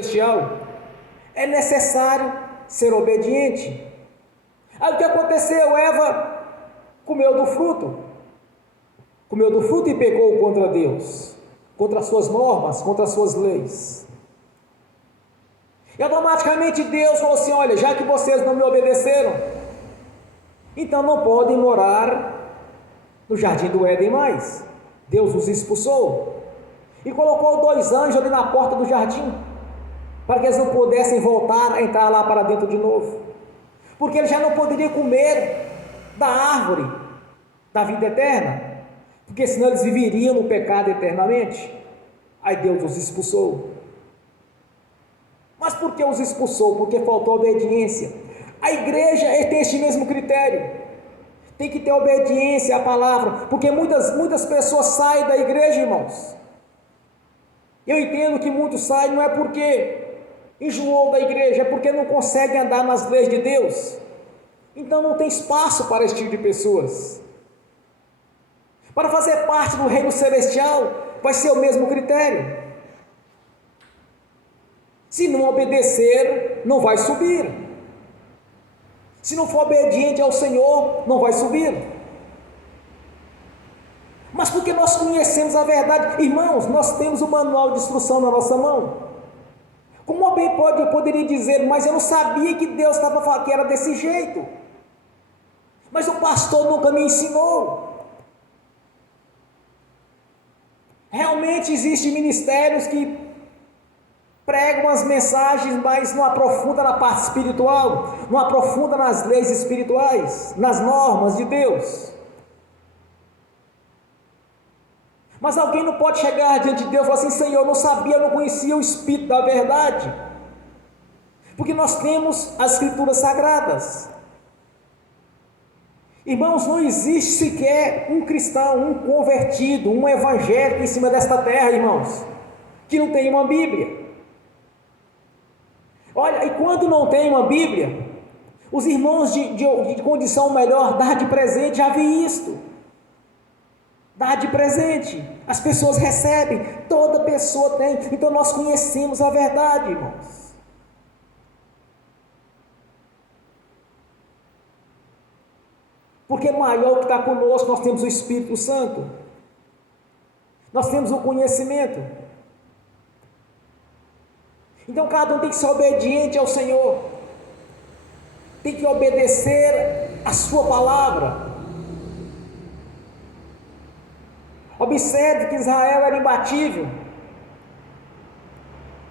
celestial, é necessário ser obediente. Aí o que aconteceu? Eva comeu do fruto e pecou contra Deus, contra as suas normas, contra as suas leis. E automaticamente Deus falou assim: olha, já que vocês não me obedeceram, então não podem morar no jardim do Éden mais. Deus os expulsou e colocou 2 anjos ali na porta do jardim, para que eles não pudessem voltar a entrar lá para dentro de novo, porque eles já não poderiam comer da árvore da vida eterna, porque senão eles viveriam no pecado eternamente. Aí Deus os expulsou. Mas por que os expulsou? Porque faltou obediência. A igreja tem este mesmo critério, tem que ter obediência à palavra, porque muitas pessoas saem da igreja, irmãos. Eu entendo que muitos saem não é porque enjoou da igreja, é porque não conseguem andar nas leis de Deus. Então não tem espaço para esse tipo de pessoas. Para fazer parte do reino celestial, vai ser o mesmo critério. Se não obedecer, não vai subir. Se não for obediente ao Senhor, não vai subir. Mas porque nós conhecemos a verdade, irmãos, nós temos o manual de instrução na nossa mão. Como alguém eu poderia dizer, mas eu não sabia que Deus estava falando que era desse jeito. Mas o pastor nunca me ensinou. Realmente existem ministérios que pregam as mensagens, mas não aprofunda na parte espiritual, não aprofunda nas leis espirituais, nas normas de Deus. Mas alguém não pode chegar diante de Deus e falar assim: Senhor, eu não sabia, eu não conhecia o Espírito da verdade, porque nós temos as Escrituras Sagradas. Irmãos, não existe sequer um cristão, um convertido, um evangélico em cima desta terra, irmãos, que não tem uma Bíblia. Olha, e quando não tem uma Bíblia, os irmãos de condição melhor dá de presente, já vi isto. Dá de presente, as pessoas recebem, toda pessoa tem, então nós conhecemos a verdade, irmãos. Porque maior que está conosco, nós temos o Espírito Santo, nós temos o conhecimento. Então cada um tem que ser obediente ao Senhor, tem que obedecer a sua palavra. Observe que Israel era imbatível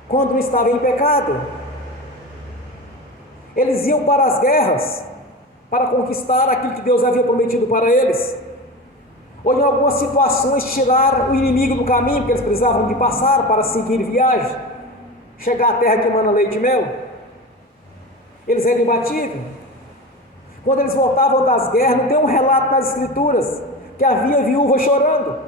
quando não estava em pecado. Eles iam para as guerras para conquistar aquilo que Deus havia prometido para eles, ou em algumas situações tirar o inimigo do caminho, porque eles precisavam de passar para seguir viagem, chegar à terra que emana leite e mel. Eles eram imbatíveis. Quando eles voltavam das guerras, não tem um relato nas Escrituras que havia viúva chorando.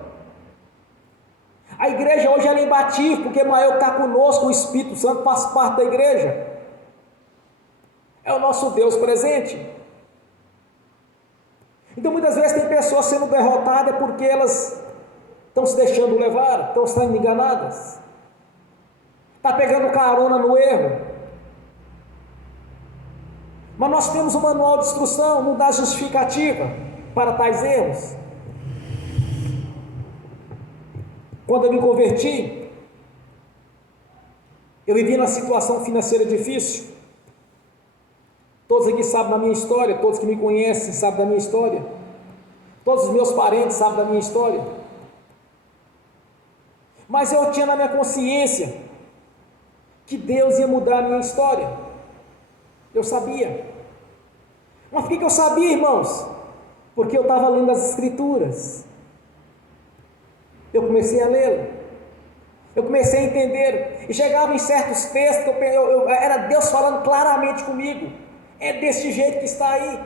A igreja hoje é imbatível, porque maior está conosco, o Espírito Santo faz parte da igreja, é o nosso Deus presente. Então muitas vezes tem pessoas sendo derrotadas porque elas estão se deixando levar, estão sendo enganadas, está pegando carona no erro. Mas nós temos um manual de instrução, não dá justificativa para tais erros. Quando eu me converti, eu vivi numa situação financeira difícil. Todos aqui sabem da minha história, todos que me conhecem sabem da minha história, todos os meus parentes sabem da minha história. Mas eu tinha na minha consciência que Deus ia mudar a minha história. Eu sabia. Mas por que eu sabia, irmãos? Porque eu estava lendo as Escrituras. Eu comecei a lê-la, eu comecei a entender, e chegava em certos textos, era Deus falando claramente comigo: é desse jeito que está aí.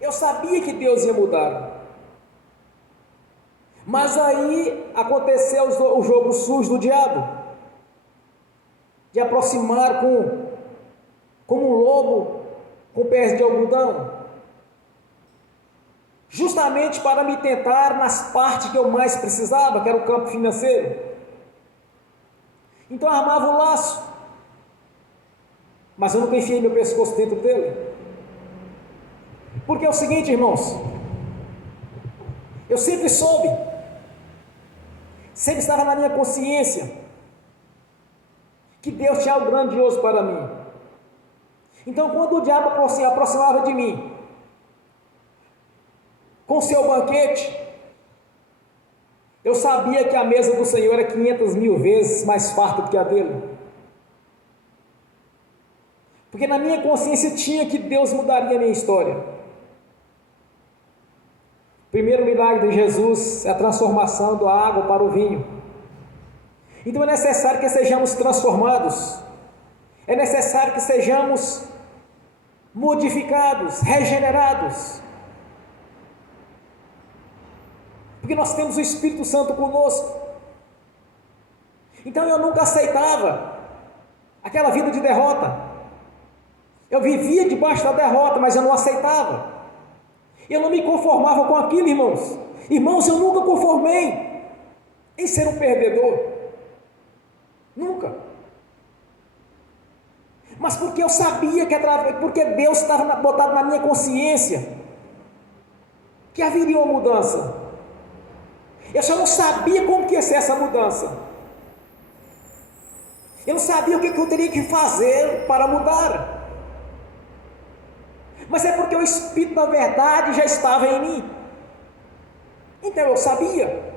Eu sabia que Deus ia mudar, mas aí aconteceu o jogo sujo do diabo, de aproximar como um lobo com pés de algodão, justamente para me tentar nas partes que eu mais precisava, que era o campo financeiro. Então eu armava o laço, mas eu nunca enfiei meu pescoço dentro dele. Porque é o seguinte, irmãos, eu sempre soube, sempre estava na minha consciência, que Deus tinha algo grandioso para mim. Então quando o diabo aproximava de mim, com seu banquete, eu sabia que a mesa do Senhor era 500 mil vezes mais farta do que a dele. Porque na minha consciência tinha que Deus mudaria a minha história. O primeiro milagre de Jesus é a transformação da água para o vinho. Então é necessário que sejamos transformados. É necessário que sejamos modificados, regenerados. Porque nós temos o Espírito Santo conosco. Então eu nunca aceitava aquela vida de derrota. Eu vivia debaixo da derrota, mas eu não aceitava. Eu não me conformava com aquilo, irmãos. Irmãos, eu nunca conformei em ser um perdedor. Nunca. Mas porque eu sabia porque Deus estava botado na minha consciência que haveria uma mudança. Eu só não sabia como que ia ser essa mudança. Eu não sabia o que eu teria que fazer para mudar. Mas é porque o Espírito da verdade já estava em mim. Então eu sabia.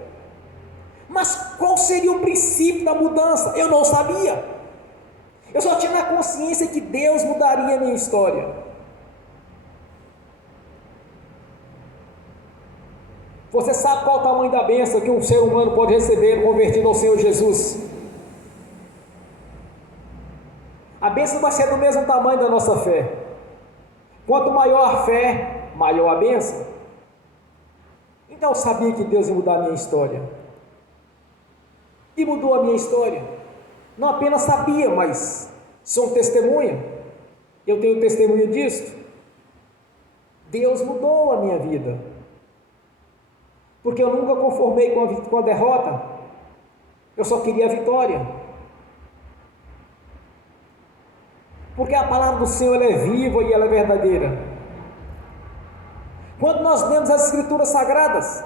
Mas qual seria o princípio da mudança? Eu não sabia. Eu só tinha na consciência que Deus mudaria a minha história. Você sabe qual o tamanho da bênção que um ser humano pode receber convertido ao Senhor Jesus? A bênção vai ser do mesmo tamanho da nossa fé. Quanto maior a fé, maior a bênção. Então eu sabia que Deus ia mudar a minha história. E mudou a minha história. Não apenas sabia, mas sou testemunha. Eu tenho testemunho disso. Deus mudou a minha vida. Porque eu nunca conformei com a derrota. Eu só queria a vitória. Porque a palavra do Senhor ela é viva e ela é verdadeira. Quando nós lemos as Escrituras Sagradas,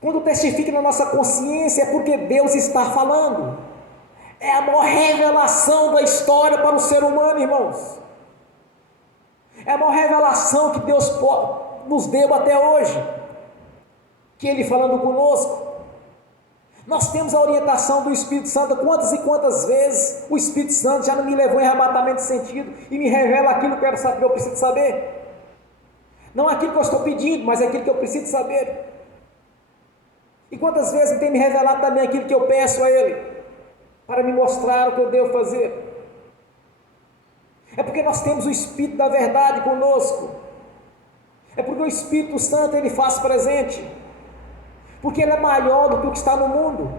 quando testifica na nossa consciência, é porque Deus está falando. É a maior revelação da história para o ser humano, irmãos. É a maior revelação que Deus nos deu até hoje. Que Ele falando conosco. Nós temos a orientação do Espírito Santo. Quantas e quantas vezes o Espírito Santo já não me levou em arrebatamento de sentido e me revela aquilo que eu preciso saber. Não aquilo que eu estou pedindo, mas aquilo que eu preciso saber. E quantas vezes Ele tem me revelado também aquilo que eu peço a Ele, para me mostrar o que eu devo fazer. É porque nós temos o Espírito da verdade conosco. É porque o Espírito Santo Ele faz presente. Porque Ele é maior do que o que está no mundo.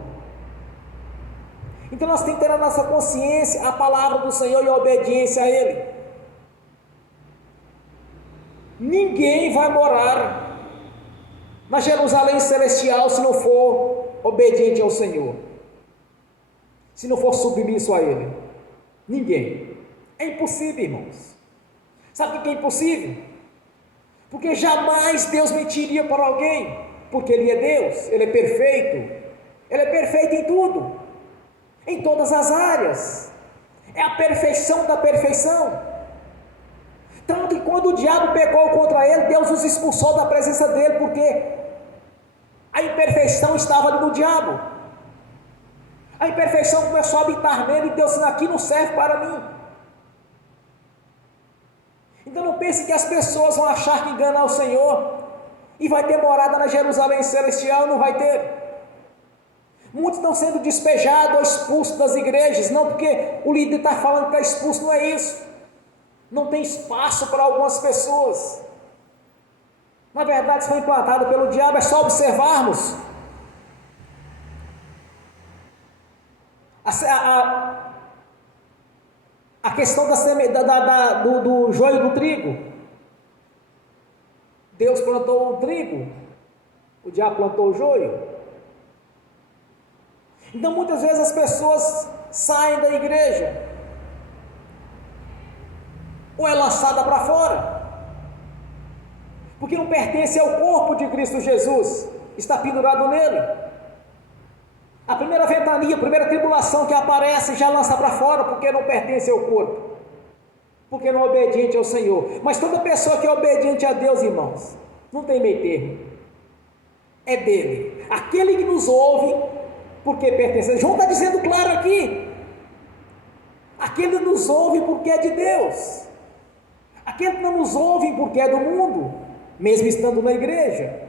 Então nós temos que ter na nossa consciência a palavra do Senhor e a obediência a Ele. Ninguém vai morar na Jerusalém celestial se não for obediente ao Senhor, se não for submisso a Ele. Ninguém. É impossível, irmãos. Sabe o que é impossível? Porque jamais Deus mentiria para alguém. Porque Ele é Deus, Ele é perfeito. Ele é perfeito em tudo, em todas as áreas. É a perfeição da perfeição. Tanto que quando o diabo pecou contra ele, Deus os expulsou da presença dele, porque a imperfeição estava ali no diabo. A imperfeição começou a habitar nele, e Deus disse: aqui não serve para mim. Então não pense que as pessoas vão achar que enganar o Senhor e vai ter morada na Jerusalém celestial. Não vai ter. Muitos estão sendo despejados ou expulsos das igrejas, não porque o líder está falando que está expulso, não é isso. Não tem espaço para algumas pessoas. Na verdade, isso foi implantado pelo diabo. É só observarmos a questão do joio do trigo. Deus plantou o trigo, o diabo plantou o joio. Então muitas vezes as pessoas saem da igreja, ou é lançada para fora, porque não pertence ao corpo de Cristo Jesus, está pendurado nele. A primeira ventania, a primeira tribulação que aparece já lança para fora, porque não pertence ao corpo, porque não é obediente ao Senhor. Mas toda pessoa que é obediente a Deus, irmãos, não tem meio termo, é dele. Aquele que nos ouve, porque pertence. João está dizendo claro aqui, aquele que nos ouve porque é de Deus. Aquele que não nos ouve porque é do mundo, mesmo estando na igreja.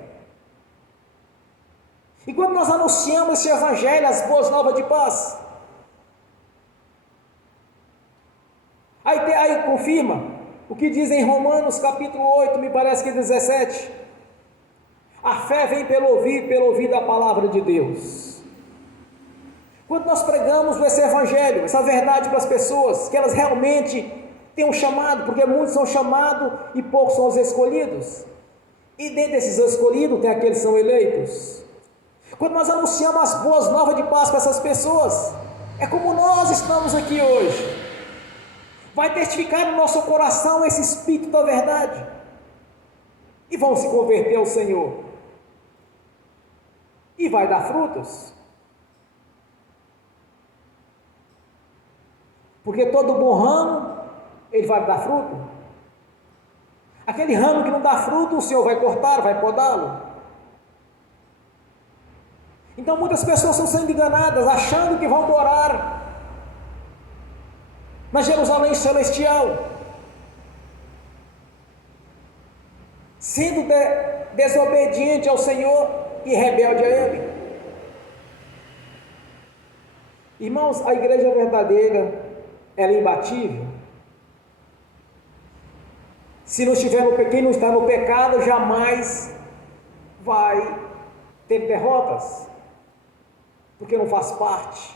E quando nós anunciamos esse evangelho, as boas novas de paz, aí confirma o que diz em Romanos capítulo 8, me parece que 17, a fé vem pelo ouvir da palavra de Deus. Quando nós pregamos esse evangelho, essa verdade para as pessoas, que elas realmente têm um chamado, porque muitos são chamados e poucos são os escolhidos, e dentre esses escolhidos tem aqueles que são eleitos. Quando nós anunciamos as boas novas de paz para essas pessoas, é como nós estamos aqui hoje, vai testificar no nosso coração esse Espírito da verdade, e vão se converter ao Senhor, e vai dar frutos, porque todo bom ramo, ele vai dar fruto. Aquele ramo que não dá fruto, o Senhor vai cortar, vai podá-lo. Então muitas pessoas estão sendo enganadas, achando que vão morar na Jerusalém celestial, sendo desobediente ao Senhor e rebelde a Ele. Irmãos, a igreja verdadeira, ela é imbatível. Se não estiver quem não está no pecado, jamais vai ter derrotas, porque não faz parte.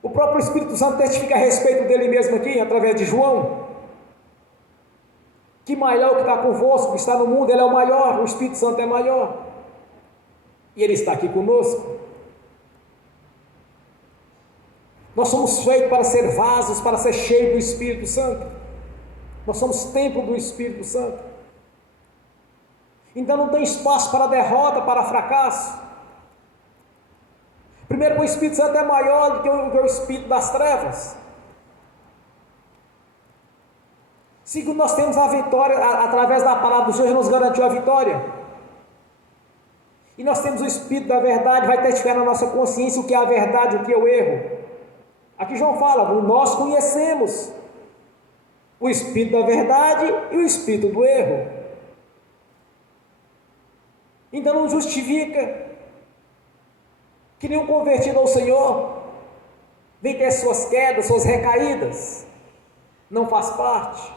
O próprio Espírito Santo testifica a respeito dele mesmo aqui, através de João, que maior o que está convosco, que está no mundo, ele é o maior, o Espírito Santo é maior, e ele está aqui conosco. Nós somos feitos para ser vasos, para ser cheios do Espírito Santo. Nós somos templo do Espírito Santo. Então não tem espaço para derrota, para fracasso. Primeiro, o Espírito Santo é maior do que o Espírito das trevas. Segundo, nós temos a vitória, através da palavra do Senhor, nos garantiu a vitória. E nós temos o Espírito da verdade, vai testificar na nossa consciência o que é a verdade, o que é o erro. Aqui João fala, nós conhecemos o Espírito da verdade e o Espírito do erro. Então não justifica que nenhum convertido ao Senhor vem ter suas quedas, suas recaídas. Não faz parte.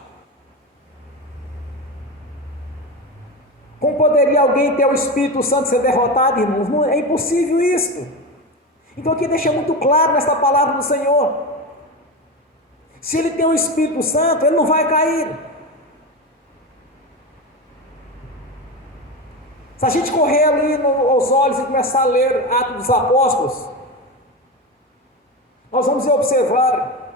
Como poderia alguém ter o Espírito Santo ser derrotado, irmãos? Não, é impossível isso. Então aqui deixa muito claro nesta palavra do Senhor. Se ele tem o Espírito Santo, ele não vai cair. Se a gente correr ali aos olhos e começar a ler Atos dos Apóstolos, nós vamos observar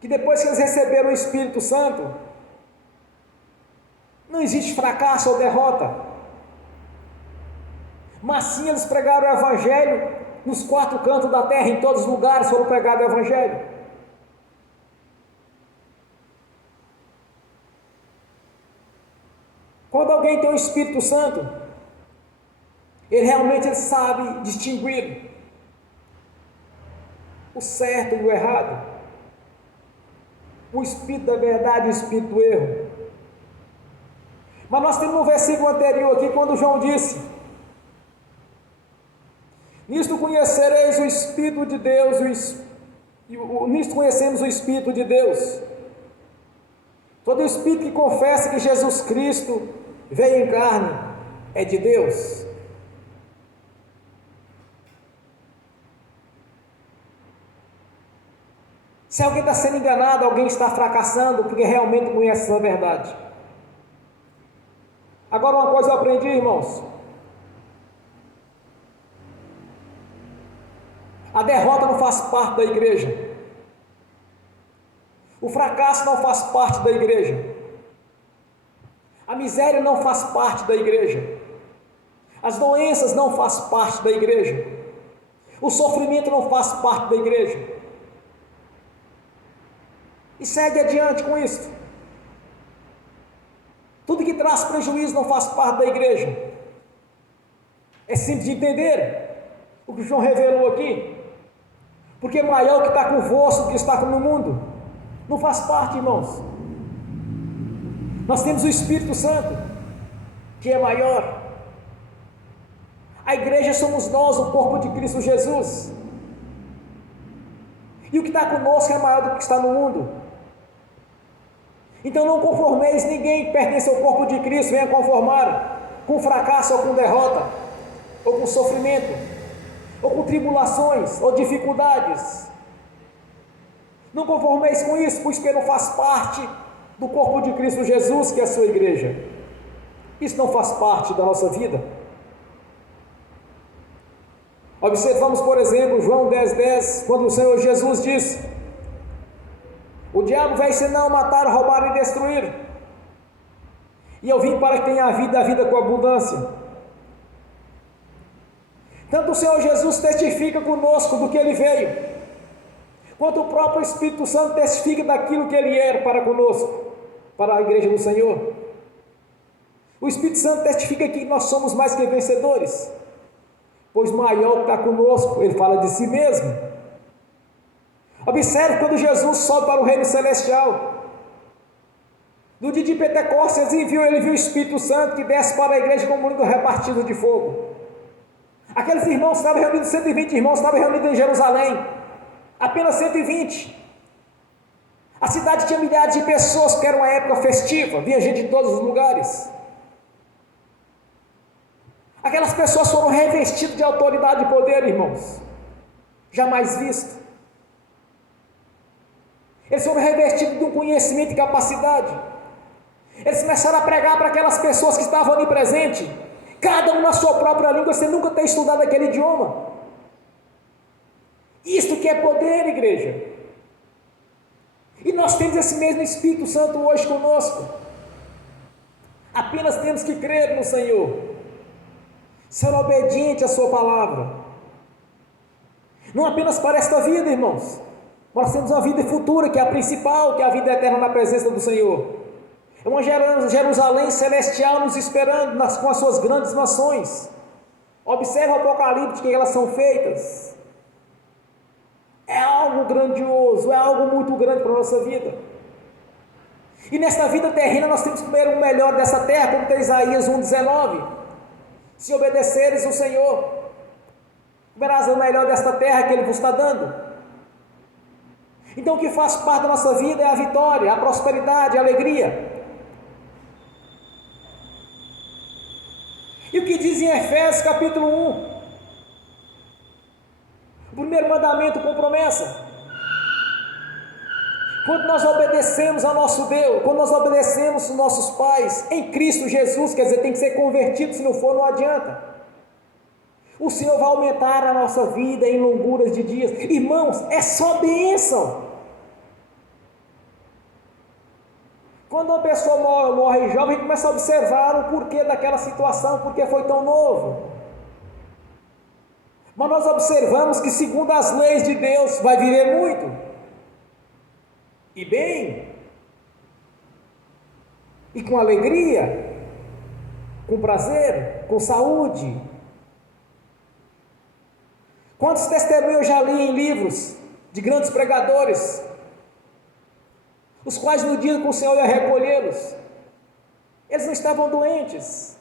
que depois que eles receberam o Espírito Santo, não existe fracasso ou derrota, mas sim eles pregaram o Evangelho nos 4 cantos da terra, em todos os lugares foram pregados o Evangelho. Quando alguém tem o Espírito Santo, ele sabe distinguir o certo e o errado, o Espírito da verdade e o Espírito do erro. Mas nós temos um versículo anterior aqui, quando João disse: nisto conhecereis o Espírito de Deus, nisto conhecemos o Espírito de Deus. Todo Espírito que confessa que Jesus Cristo veio em carne é de Deus. Se alguém está sendo enganado, alguém está fracassando, porque realmente conhece essa verdade. Agora, uma coisa eu aprendi, irmãos: A derrota não faz parte da igreja. O fracasso não faz parte da igreja. A miséria não faz parte da igreja. As doenças não fazem parte da igreja. O sofrimento não faz parte da igreja. E segue adiante com isso. Tudo que traz prejuízo não faz parte da igreja. É simples de entender o que o João revelou aqui. Porque maior o que está convosco do que está no mundo. Não faz parte, irmãos. Nós temos o Espírito Santo, que é maior. A igreja somos nós, o corpo de Cristo Jesus. E o que está conosco é maior do que está no mundo. Então não conformeis, ninguém que pertence ao corpo de Cristo venha conformar com fracasso ou com derrota, ou com sofrimento, ou com tribulações, ou dificuldades. Não conformeis com isso, pois que não faz parte do corpo de Cristo Jesus, que é a sua igreja. Isso não faz parte da nossa vida. Observamos, por exemplo, João 10,10, quando o Senhor Jesus disse: o diabo veio senão matar, roubar e destruir, e eu vim para que tenha a vida com abundância. Tanto o Senhor Jesus testifica conosco do que Ele veio, quanto o próprio Espírito Santo testifica daquilo que Ele era para conosco, para a igreja do Senhor. O Espírito Santo testifica que nós somos mais que vencedores, pois maior que está conosco, Ele fala de si mesmo. Observe quando Jesus sobe para o reino celestial. No dia de Pentecostes, ele viu o Espírito Santo que desce para a igreja como um único repartido de fogo. Aqueles irmãos estavam reunidos, 120 irmãos estavam reunidos em Jerusalém, apenas 120. A cidade tinha milhares de pessoas, porque era uma época festiva, vinha gente de todos os lugares. Aquelas pessoas foram revestidas de autoridade e poder, irmãos, jamais visto. Eles foram revestidos de um conhecimento e capacidade. Eles começaram a pregar para aquelas pessoas que estavam ali presentes, cada um na sua própria língua, sem nunca ter estudado aquele idioma. Isto que é poder, igreja. E nós temos esse mesmo Espírito Santo hoje conosco. Apenas temos que crer no Senhor, ser obediente à sua palavra. Não apenas para esta vida, irmãos. Nós temos uma vida futura, que é a principal, que é a vida eterna na presença do Senhor. É uma Jerusalém celestial nos esperando com as suas grandes nações. Observe o Apocalipse, que elas são feitas. É algo grandioso, é algo muito grande para a nossa vida. E nesta vida terrena nós temos que comer o melhor dessa terra, como tem Isaías 1,19. Se obedeceres o Senhor, comerás o melhor desta terra que Ele vos está dando. Então o que faz parte da nossa vida é a vitória, a prosperidade, a alegria. E o que diz em Efésios capítulo 1? O primeiro mandamento com promessa. Quando nós obedecemos a nosso Deus, quando nós obedecemos os nossos pais em Cristo Jesus, quer dizer, tem que ser convertido, se não for não adianta. O Senhor vai aumentar a nossa vida em longuras de dias. Irmãos, é só bênção. Quando uma pessoa morre jovem, a gente começa a observar o porquê daquela situação, porque foi tão novo. Mas nós observamos que, segundo as leis de Deus, vai viver muito, e bem, e com alegria, com prazer, com saúde. Quantos testemunhos eu já li em livros de grandes pregadores, os quais no dia que o Senhor ia recolhê-los, eles não estavam doentes,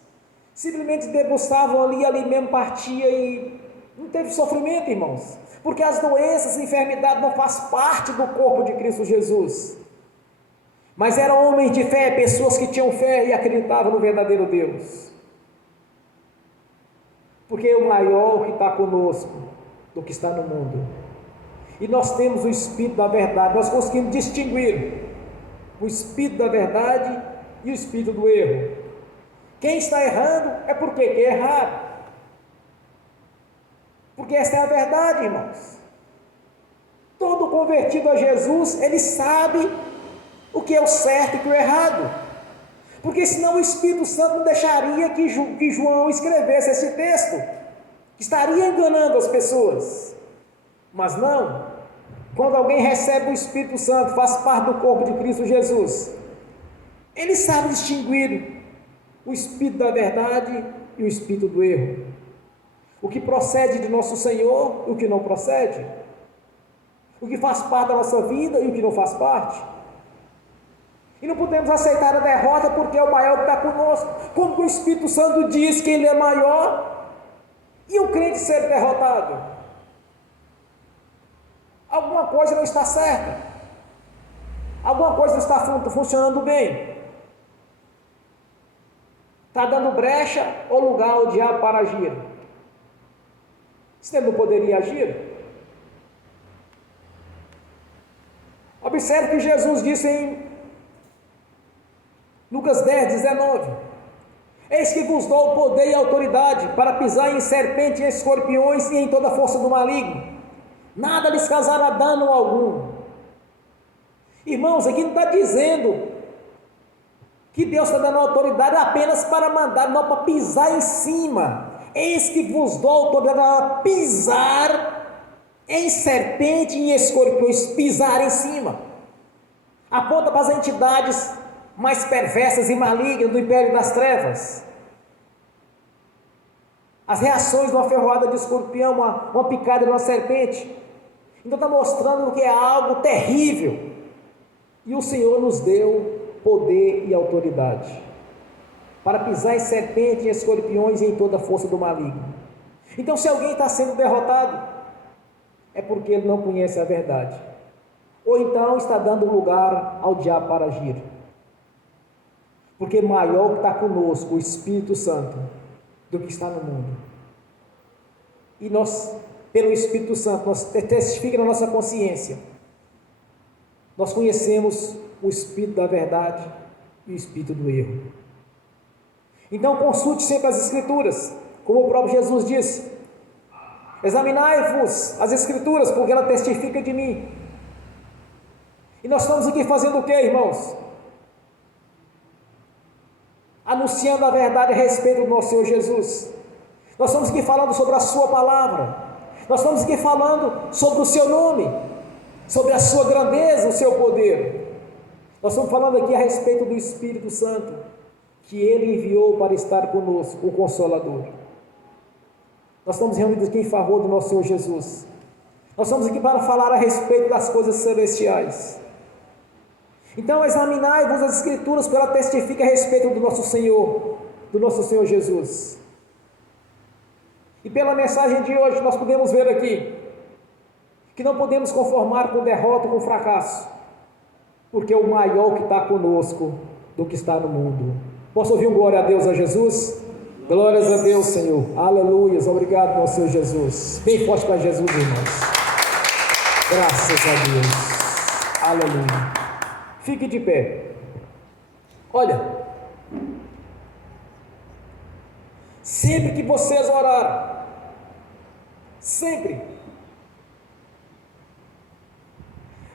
simplesmente debruçavam ali mesmo partia e não teve sofrimento, irmãos, porque as doenças e enfermidades não fazem parte do corpo de Cristo Jesus, mas eram homens de fé, pessoas que tinham fé e acreditavam no verdadeiro Deus, porque o maior que está conosco do que está no mundo, e nós temos o Espírito da verdade, nós conseguimos distinguir o Espírito da verdade e o Espírito do erro. Quem está errando é porque quer errar, porque esta é a verdade, irmãos. Todo convertido a Jesus, ele sabe o que é o certo e o que é o errado, porque senão o Espírito Santo não deixaria que João escrevesse esse texto, que estaria enganando as pessoas. Mas não, quando alguém recebe o Espírito Santo, faz parte do corpo de Cristo Jesus, ele sabe distinguir o Espírito da verdade e o Espírito do erro, o que procede de nosso Senhor e o que não procede, o que faz parte da nossa vida e o que não faz parte. E não podemos aceitar a derrota porque é o maior que está conosco. Como que o Espírito Santo diz que ele é maior e o crente ser derrotado? Alguma coisa não está certa, alguma coisa não está funcionando bem, está dando brecha ou lugar ao diabo para agir. Se ele não poderia agir, observe que Jesus disse em Lucas 10, 19: eis que vos dou o poder e a autoridade para pisar em serpentes e escorpiões e em toda a força do maligno, nada lhes causará dano algum. Irmãos, aqui não está dizendo que Deus está dando autoridade apenas para mandar, não, para pisar em cima. Eis que vos dou autoridade para pisar em serpente e escorpiões, pisar em cima. Aponta para as entidades mais perversas e malignas do império das trevas. As reações de uma ferroada de escorpião, uma picada de uma serpente. Então está mostrando que é algo terrível. E o Senhor nos deu poder e autoridade para pisar em serpente, em escorpiões e em toda a força do maligno. Então, se alguém está sendo derrotado, é porque ele não conhece a verdade, ou então está dando lugar ao diabo para agir, porque maior que está conosco, o Espírito Santo, do que está no mundo. E nós, pelo Espírito Santo, nós testifica na nossa consciência, nós conhecemos o Espírito da verdade e o Espírito do erro. Então consulte sempre as Escrituras, como o próprio Jesus disse: examinai-vos as Escrituras, porque ela testifica de mim. E nós estamos aqui fazendo o que, irmãos? Anunciando a verdade a respeito do nosso Senhor Jesus. Nós estamos aqui falando sobre a sua palavra, nós estamos aqui falando sobre o seu nome, sobre a sua grandeza, o seu poder. Nós estamos falando aqui a respeito do Espírito Santo, que Ele enviou para estar conosco, o Consolador. Nós estamos reunidos aqui em favor do nosso Senhor Jesus. Nós estamos aqui para falar a respeito das coisas celestiais. Então examinai-vos as Escrituras, porque ela testifica a respeito do nosso Senhor Jesus. E pela mensagem de hoje nós podemos ver aqui que não podemos conformar com derrota, com fracasso, porque é o maior que está conosco do que está no mundo. Posso ouvir um glória a Deus, a Jesus? Glórias a Deus, Senhor. Aleluias. Obrigado, meu Senhor Jesus. Bem forte para Jesus, irmãos. Graças a Deus. Aleluia. Fique de pé. Olha, sempre que vocês orarem, sempre,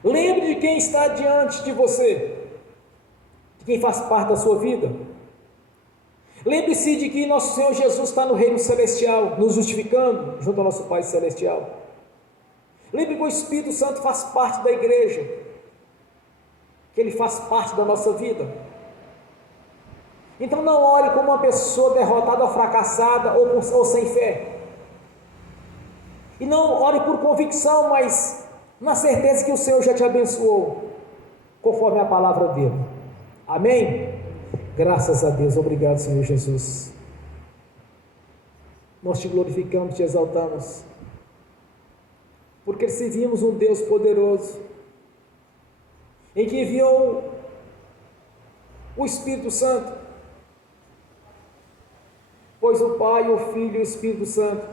lembre de quem está diante de você, de quem faz parte da sua vida. Lembre-se de que nosso Senhor Jesus está no reino celestial, nos justificando junto ao nosso Pai celestial. Lembre que o Espírito Santo faz parte da igreja, que Ele faz parte da nossa vida. Então não ore como uma pessoa derrotada ou fracassada ou sem fé. E não ore por convicção, mas na certeza que o Senhor já te abençoou, conforme a palavra dele. Amém? Graças a Deus. Obrigado, Senhor Jesus. Nós te glorificamos, te exaltamos, porque servimos um Deus poderoso, em que enviou o Espírito Santo, pois o Pai, o Filho e o Espírito Santo,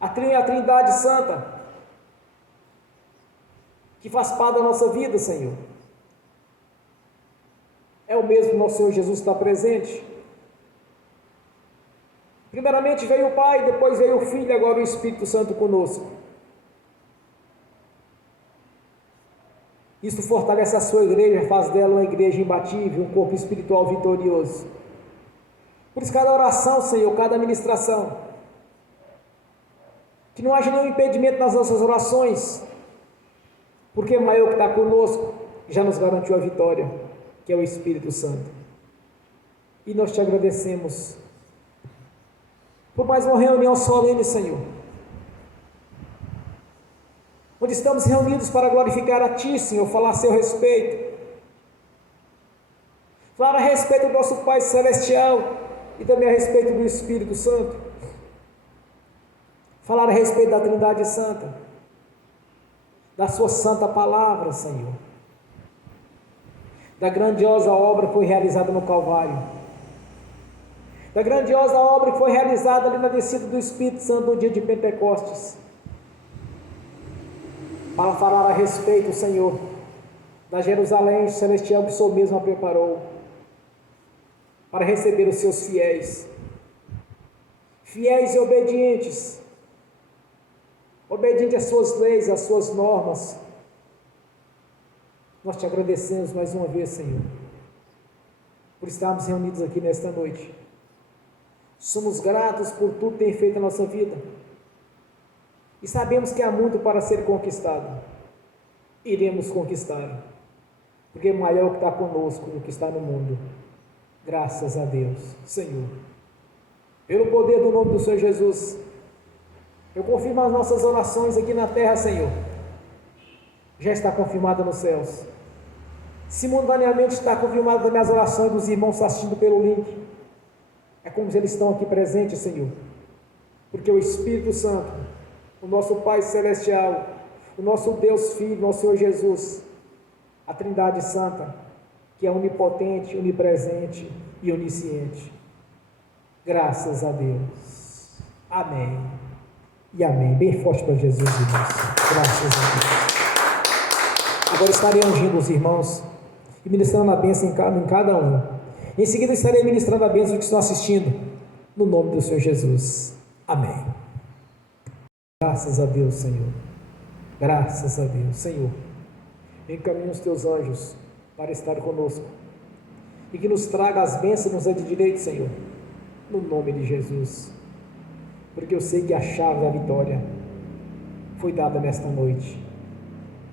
a Trindade Santa, que faz parte da nossa vida, Senhor, é o mesmo nosso Senhor Jesus está presente. Primeiramente veio o Pai, depois veio o Filho, agora o Espírito Santo conosco. Isso fortalece a sua igreja, faz dela uma igreja imbatível, um corpo espiritual vitorioso. Por isso, cada oração, Senhor, cada ministração, que não haja nenhum impedimento nas nossas orações, porque o maior que está conosco já nos garantiu a vitória, que é o Espírito Santo. E nós te agradecemos por mais uma reunião solene, Senhor, onde estamos reunidos para glorificar a Ti, Senhor, falar a seu respeito, falar a respeito do nosso Pai Celestial e também a respeito do Espírito Santo, falar a respeito da Trindade Santa, da Sua Santa Palavra, Senhor, da grandiosa obra que foi realizada no Calvário, da grandiosa obra que foi realizada ali na descida do Espírito Santo no dia de Pentecostes, para falar a respeito, Senhor, da Jerusalém celestial que o Senhor mesmo a preparou, para receber os seus fiéis, fiéis e obedientes, obedientes às suas leis, às suas normas. Nós te agradecemos mais uma vez, Senhor, por estarmos reunidos aqui nesta noite. Somos gratos por tudo que tem feito na nossa vida. E sabemos que há muito para ser conquistado. Iremos conquistar, porque maior é o que está conosco do que está no mundo. Graças a Deus, Senhor. Pelo poder do nome do Senhor Jesus, eu confirmo as nossas orações aqui na terra, Senhor. Já está confirmada nos céus. Simultaneamente está confirmada também as orações dos irmãos assistindo pelo link. É como se eles estão aqui presentes, Senhor. Porque o Espírito Santo, o nosso Pai Celestial, o nosso Deus Filho, nosso Senhor Jesus, a Trindade Santa, que é onipotente, onipresente e onisciente. Graças a Deus. Amém. E amém. Bem forte para Jesus, irmãos. Graças a Deus. Agora estarei ungindo os irmãos e ministrando a bênção em cada um. Em seguida estarei ministrando a bênção que estão assistindo, no nome do Senhor Jesus. Amém. Graças a Deus, Senhor. Graças a Deus, Senhor. Encaminha os teus anjos para estar conosco e que nos traga as bênçãos nos dê de direito, Senhor, no nome de Jesus, porque eu sei que a chave da vitória foi dada nesta noite.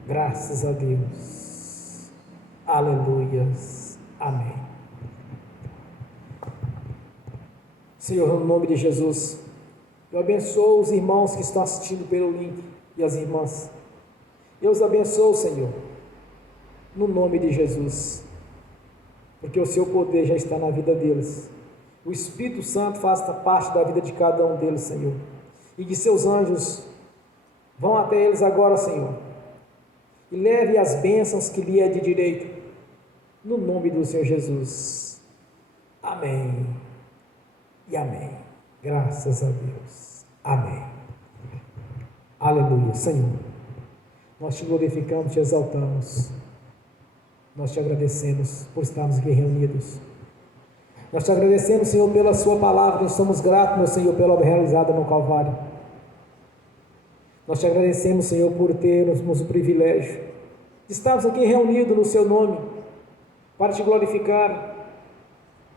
Graças a Deus. Aleluias. Amém. Senhor, no nome de Jesus, eu abençoo os irmãos que estão assistindo pelo link e as irmãs. Eu os abençoo, Senhor, no nome de Jesus, porque o seu poder já está na vida deles. O Espírito Santo faz parte da vida de cada um deles, Senhor, e que seus anjos vão até eles agora, Senhor, e leve as bênçãos que lhe é de direito, no nome do Senhor Jesus. Amém e amém. Graças a Deus. Amém. Aleluia. Senhor, nós te glorificamos, te exaltamos, nós te agradecemos por estarmos aqui reunidos. Nós te agradecemos, Senhor, pela sua palavra. Nós somos gratos, meu Senhor, pela obra realizada no Calvário. Nós te agradecemos, Senhor, por termos o privilégio de estarmos aqui reunidos no seu nome, para te glorificar,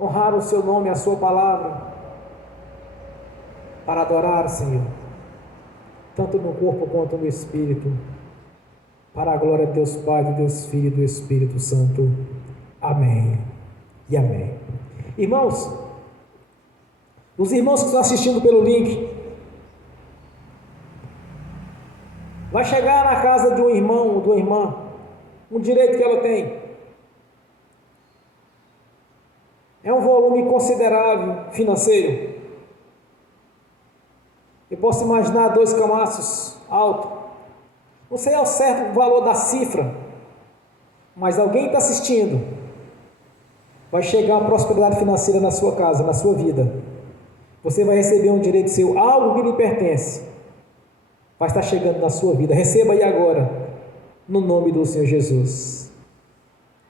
honrar o seu nome, a sua palavra, para adorar, Senhor, tanto no corpo quanto no espírito, para a glória de Deus Pai, do Deus Filho e do Espírito Santo. Amém e amém. Irmãos, os irmãos que estão assistindo pelo link, vai chegar na casa de um irmão ou de uma irmã, um direito que ela tem. É um volume considerável financeiro. Eu posso imaginar 2 camaços alto. Não sei ao certo o valor da cifra, mas alguém está assistindo. Vai chegar a prosperidade financeira na sua casa, na sua vida. Você vai receber um direito seu, algo que lhe pertence. Vai estar chegando na sua vida. Receba aí agora, no nome do Senhor Jesus.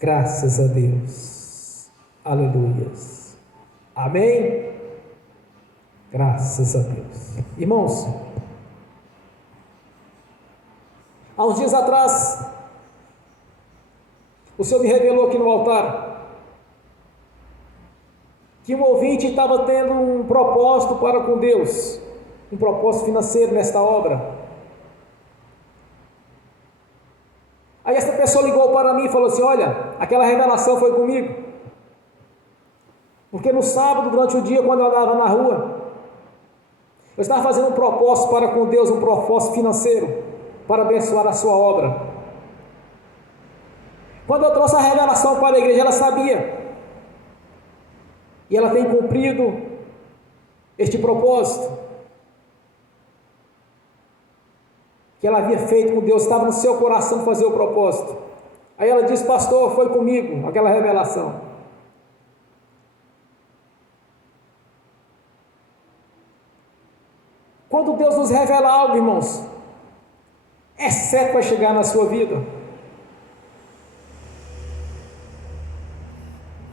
Graças a Deus. Aleluias. Amém? Graças a Deus. Irmãos, há uns dias atrás, O Senhor me revelou aqui no altar que um ouvinte estava tendo um propósito para com Deus, um propósito financeiro nesta obra. Aí essa pessoa ligou para mim e falou assim: olha, aquela revelação foi comigo, porque no sábado, durante o dia, quando eu andava na rua, eu estava fazendo um propósito para com Deus, um propósito financeiro, para abençoar a sua obra. Quando eu trouxe a revelação para a igreja, ela sabia, e ela tem cumprido este propósito que ela havia feito com Deus, estava no seu coração fazer o propósito. Aí ela disse: pastor, foi comigo aquela revelação. Quando Deus nos revela algo, irmãos, é certo que vai chegar na sua vida.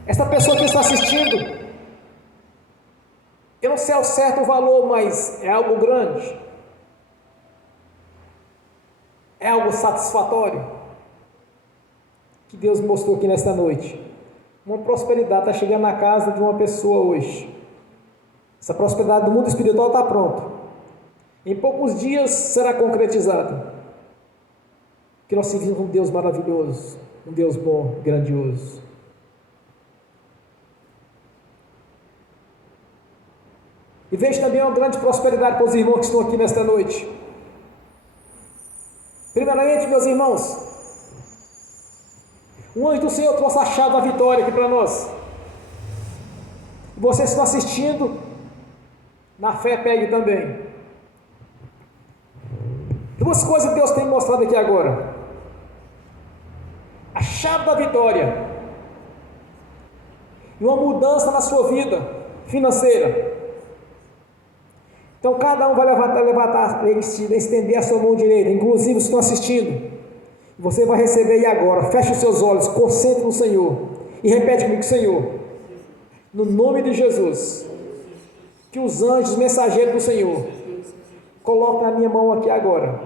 Esta pessoa que está assistindo, eu não sei ao certo o valor, mas é algo grande, é algo satisfatório, que Deus me mostrou aqui nesta noite. Uma prosperidade está chegando na casa de uma pessoa hoje. Essa prosperidade do mundo espiritual está pronta, em poucos dias será concretizada, que nós servimos um Deus maravilhoso, um Deus bom, grandioso. E vejo também uma grande prosperidade para os irmãos que estão aqui nesta noite. Primeiramente, meus irmãos, o anjo do Senhor trouxe a chave da vitória aqui para nós. Vocês estão assistindo, na fé pegue também. Duas coisas que Deus tem mostrado aqui agora: a chave da vitória e uma mudança na sua vida financeira. Então cada um vai levantar, estender a sua mão direita, inclusive os que estão assistindo. Você vai receber aí agora. Feche os seus olhos, concentre no Senhor e repete comigo: Senhor, no nome de Jesus, que os anjos mensageiros do Senhor coloquem na minha mão aqui agora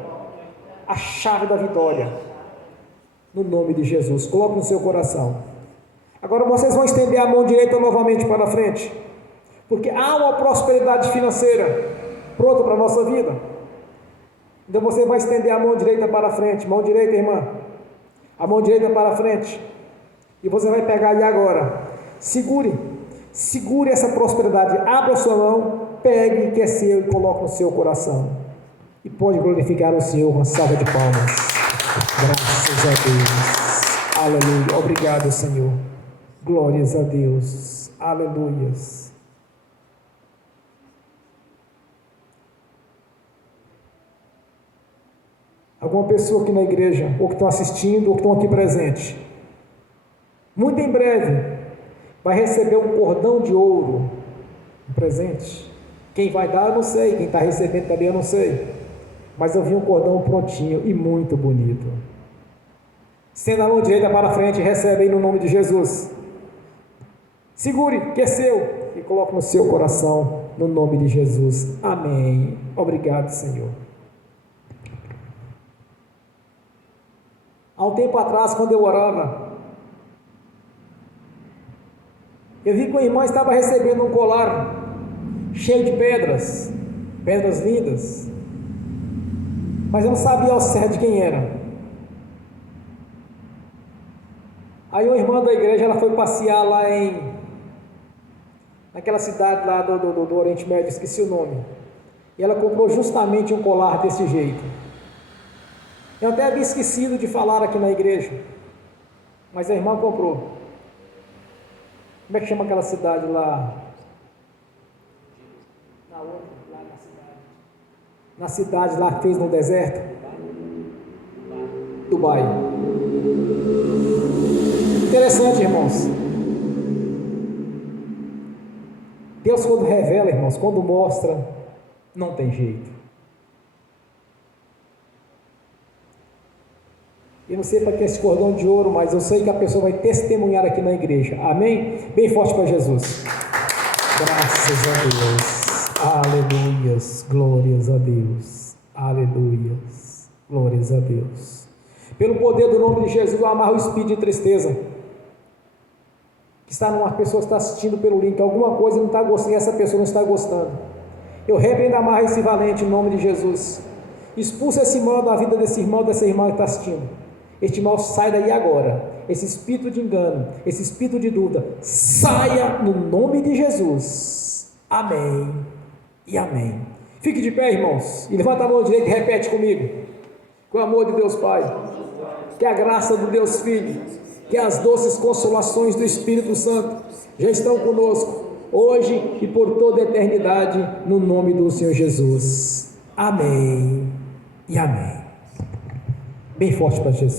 a chave da vitória, no nome de Jesus. Coloque no seu coração. Agora vocês vão estender a mão direita novamente para frente, porque há uma prosperidade financeira pronta para a nossa vida. Então você vai estender a mão direita para frente. Mão direita, irmã, a mão direita para frente, e você vai pegar ali agora. Segure essa prosperidade. Abra a sua mão, pegue que é seu e coloque no seu coração, e pode glorificar o Senhor com uma salva de palmas. Graças a Deus, aleluia. Obrigado, Senhor, glórias a Deus, aleluias. Alguma pessoa aqui na igreja, ou que estão assistindo, ou que estão aqui presentes, muito em breve vai receber um cordão de ouro, um presente. Quem vai dar eu não sei, quem está recebendo também eu não sei, mas eu vi um cordão prontinho e muito bonito. Estenda a mão direita para frente e recebe aí no nome de Jesus. Segure, que é seu, e coloque no seu coração, no nome de Jesus. Amém. Obrigado, Senhor. Há um tempo atrás, quando eu orava, eu vi que uma irmã estava recebendo um colar cheio de pedras lindas, mas eu não sabia ao certo de quem era. Aí uma irmã da igreja, ela foi passear lá naquela cidade lá do Oriente Médio, esqueci o nome, e ela comprou justamente um colar desse jeito. Eu até havia esquecido de falar aqui na igreja, mas a irmã comprou. Como é que chama aquela cidade lá? Na cidade lá que fez no deserto? Dubai. Interessante, irmãos. Deus, quando revela, irmãos, quando mostra, não tem jeito. Eu não sei para que esse cordão de ouro, mas eu sei que a pessoa vai testemunhar aqui na igreja. Amém? Bem forte para Jesus. Graças a Deus. Aleluias. Glórias a Deus. Aleluias. Glórias a Deus. Pelo poder do nome de Jesus, eu amarro o espírito de tristeza. Que está numa pessoa que está assistindo pelo link, alguma coisa não está gostando, e essa pessoa não está gostando. Eu repreendo, amarro esse valente em nome de Jesus. Expulsa esse mal da vida desse irmão, dessa irmã que está assistindo. Este mal sai daí agora. Esse espírito de engano, esse espírito de dúvida, saia no nome de Jesus. Amém e amém. Fique de pé, irmãos, e levanta a mão direita e repete comigo. Com o amor de Deus Pai, que a graça do Deus Filho, que as doces consolações do Espírito Santo já estão conosco, hoje e por toda a eternidade, no nome do Senhor Jesus. Amém e amém. Bem forte para Jesus.